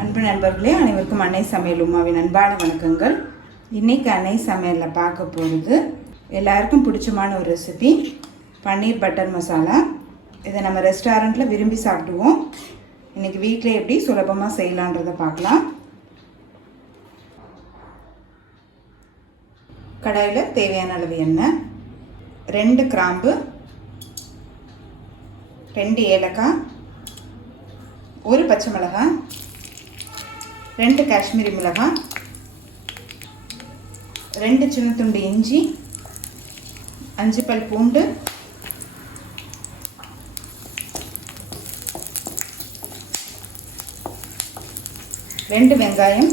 அன்பு நண்பர்களே, அனைவருக்கும் அன்னை சமையல் உமாவின் அன்பான வணக்கங்கள். இன்றைக்கி அன்னை சமையலில் பார்க்க போகிறது எல்லாருக்கும் பிடிச்சமான ஒரு ரெசிபி, பன்னீர் பட்டர் மசாலா. இதை நம்ம ரெஸ்டாரண்ட்டில் விரும்பி சாப்பிடுவோம். இன்றைக்கி வீட்டில் எப்படி சுலபமாக செய்யலான்றதை பார்க்கலாம். கடாயில் தேவையான அளவு எண்ணெய், 2 கிராம்பு, 2 ஏலக்காய், 1 பச்சை மிளகாய், 2 காஷ்மீரி மிளகாய், 2 சின்ன துண்டு இஞ்சி, 5 பல் பூண்டு, 2 வெங்காயம்,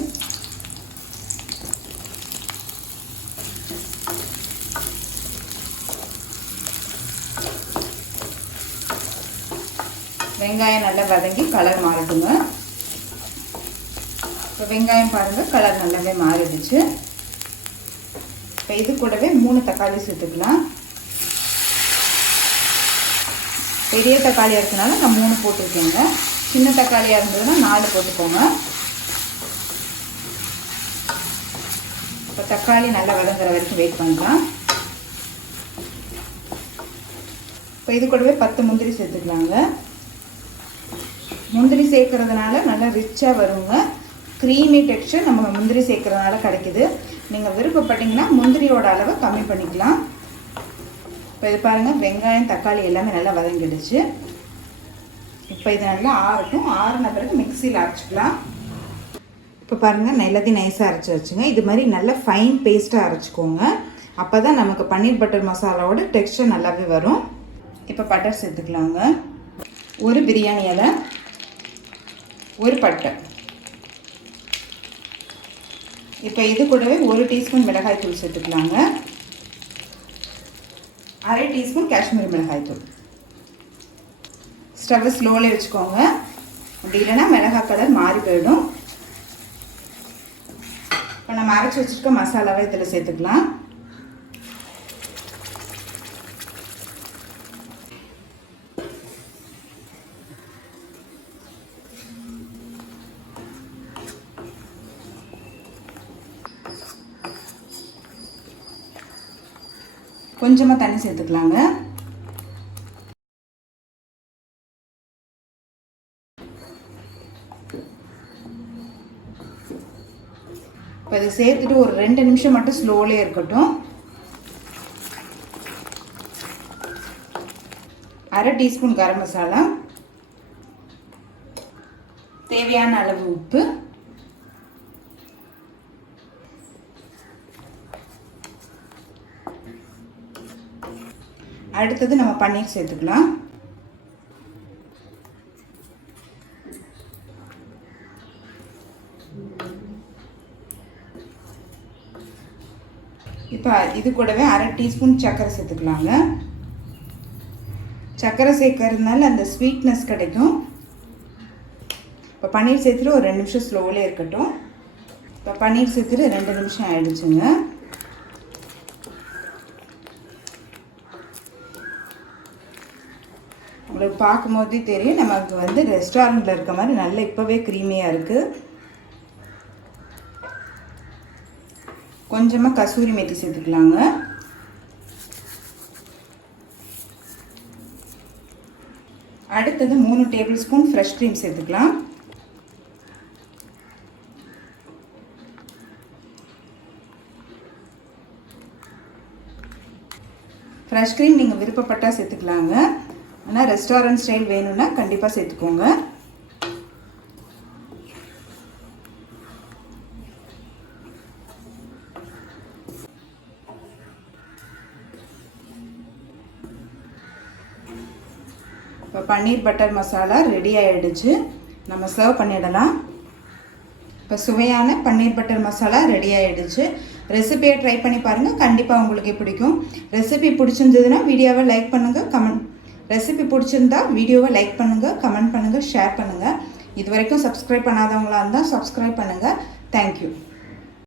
வெங்காயம் நல்லா வதங்கி கலர் மாறட்டுங்க. இப்போ வெங்காயம் பாருங்கள், கலர் நல்லாவே மாறிடுச்சு. இப்போ இது கூடவே 3 தக்காளி சேர்த்துக்கலாம். பெரிய தக்காளியாக இருக்கனால நான் 3 போட்டிருக்கேங்க. சின்ன தக்காளியாக இருந்ததுன்னா 4 போட்டுக்கோங்க. இப்போ தக்காளி நல்லா வதங்குற வரைக்கும் வெயிட் பண்ணலாம். இப்போ இது கூடவே 10 முந்திரி சேர்த்துக்கலாங்க. முந்திரி சேர்க்கறதுனால நல்லா ரிச்சாக வருங்க. க்ரீமி டெக்ஸ்சர் நம்ம முந்திரி சேர்க்கறதுனால கிடைக்குது. நீங்கள் விருப்பப்பட்டீங்கன்னா முந்திரியோட அளவை கம்மி பண்ணிக்கலாம். இப்போ இது பாருங்கள், வெங்காயம் தக்காளி எல்லாமே நல்லா வதங்கிடுச்சு. இப்போ இது நல்லா ஆறட்டும். ஆறின பிறகு மிக்சியில் அரைச்சிக்கலாம். இப்போ பாருங்கள், எல்லாத்தையும் நைஸாக அரைச்சி வச்சுங்க. இது மாதிரி நல்லா ஃபைன் பேஸ்ட்டாக அரைச்சிக்கோங்க. அப்போ தான் நமக்கு பன்னீர் பட்டர் மசாலாவோட டெக்ஸ்சர் நல்லாவே வரும். இப்போ பட்டர் சேர்த்துக்கலாங்க. 1 பிரியாணி இலை, 1 பட்டை. இப்போ இது கூடவே 1 டீஸ்பூன் மிளகாய் தூள் சேர்த்துக்கலாங்க. 1/2 டீஸ்பூன் காஷ்மீரி மிளகாய் தூள். ஸ்டவ்வை ஸ்லோவில் வச்சுக்கோங்க, அப்படி இல்லைன்னா மிளகாய் கலர் மாறி போயிடும். இப்போ நம்ம அரைச்சி வச்சுருக்க மசாலாவை இதில் சேர்த்துக்கலாம். கொஞ்சமாக தண்ணி சேர்த்துக்கலாங்க. இப்போ இதை சேர்த்துட்டு ஒரு 2 நிமிஷம் மட்டும் ஸ்லோலே இருக்கட்டும். 1/2 டீஸ்பூன் கரம் மசாலா, தேவையான அளவு உப்பு, அடுத்தது நம்ம பன்னீர் சேர்த்துக்கலாம். இப்போ இது கூடவே 1/2 டீஸ்பூன் சர்க்கரை சேர்த்துக்கலாங்க. சர்க்கரை சேர்க்கறதுனால அந்த ஸ்வீட்னஸ் கிடைக்கும். இப்போ பன்னீர் சேர்த்துட்டு ஒரு 2 நிமிஷம் ஸ்லோவிலே இருக்கட்டும். இப்போ பன்னீர் சேர்த்துட்டு 2 நிமிஷம் ஆயிடுச்சுங்க. உங்களுக்கு பார்க்கும்போதே தெரியும், நமக்கு வந்து ரெஸ்டாரண்ட்டில் இருக்க மாதிரி நல்ல இப்போவே க்ரீமியாக இருக்குது. கொஞ்சமாக கசூரி மேத்தி சேர்த்துக்கலாங்க. அடுத்தது 3 டேபிள் ஸ்பூன் ஃப்ரெஷ் க்ரீம் சேர்த்துக்கலாம். ஃப்ரெஷ் க்ரீம் நீங்கள் விருப்பப்பட்டால் சேர்த்துக்கலாங்க. ஆனால் ரெஸ்டாரண்ட் ஸ்டைல் வேணும்னா கண்டிப்பாக சேர்த்துக்கோங்க. இப்போ பன்னீர் பட்டர் மசாலா ரெடி ஆகிடுச்சு. நம்ம சர்வ் பண்ணிடலாம். இப்போ சுவையான பன்னீர் பட்டர் மசாலா ரெடி ஆகிடுச்சு. ரெசிபியை ட்ரை பண்ணி பாருங்கள், கண்டிப்பாக உங்களுக்கு பிடிக்கும். ரெசிபி பிடிச்சிருந்ததுன்னா வீடியோவை லைக் பண்ணுங்கள், ரெசிபி பிடிச்சிருந்தா வீடியோவை லைக் பண்ணுங்கள், கமெண்ட் பண்ணுங்கள், ஷேர் பண்ணுங்கள். இது வரைக்கும் சப்ஸ்கிரைப் பண்ணாதவங்களாக இருந்தால் சப்ஸ்கிரைப் பண்ணுங்கள். தேங்க்யூ.